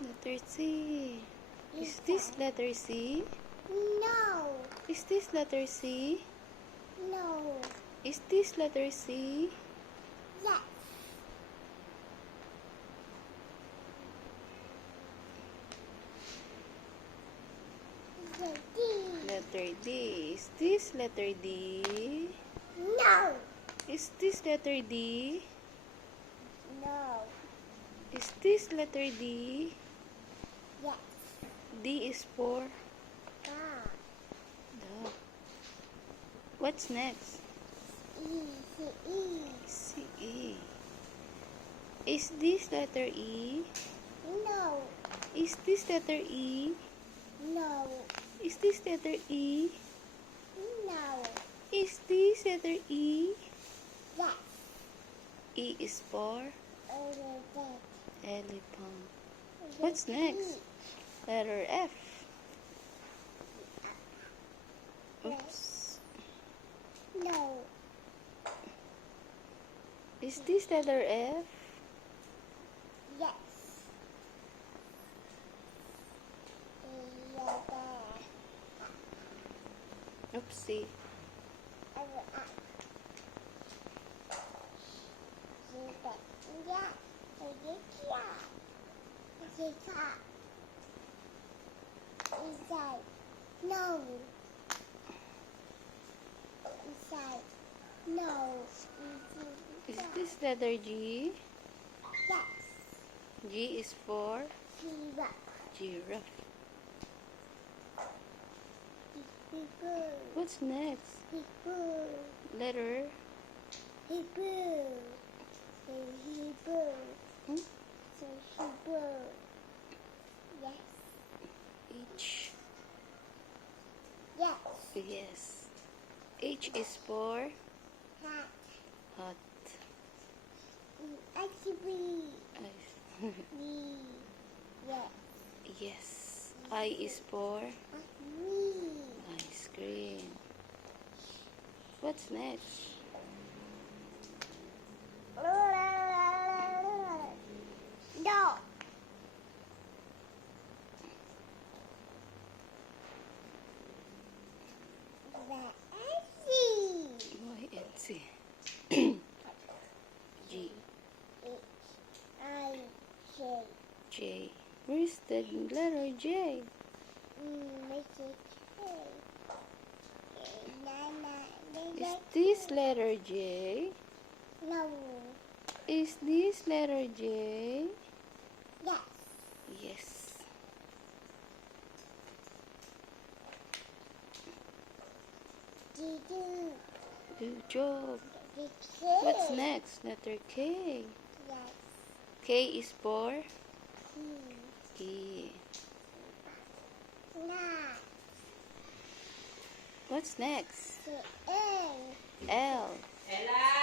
Letter C. Is this letter C? No. Is this letter C? No. Is this letter C? Yes. The D. Letter D. Is this letter D? No. Is this letter D? No. Is this letter D? Yes. D is for God. dog. What's next? E. E. C E. Is this letter E? No. Is this letter E? No. Is this letter E? No. Is this letter E? Yes. E is for Elephant. elephant. What's next? Letter F. Oops. No. Is this letter F? Yes. Elephant. Oopsie. No. Inside. No. Is this letter G? Yes. G is for Giraffe. giraffe. Hippo. What's next? Hippo. Letter Hippo. Hippo. Hmm? So hippo. Yes. H. Yes. Yes. H is for Hat. hot. Actually. Ice. Yes. Yes. I is for Me. ice cream. What's next? No. Y and C. G. I J. J. Where's the letter J? Is this letter J? No. Is this letter J? Yes. Yes. Good job. What's next? Letter K. Yes. K is for Hmm. key. Nah. What's next? The A. L. Ella!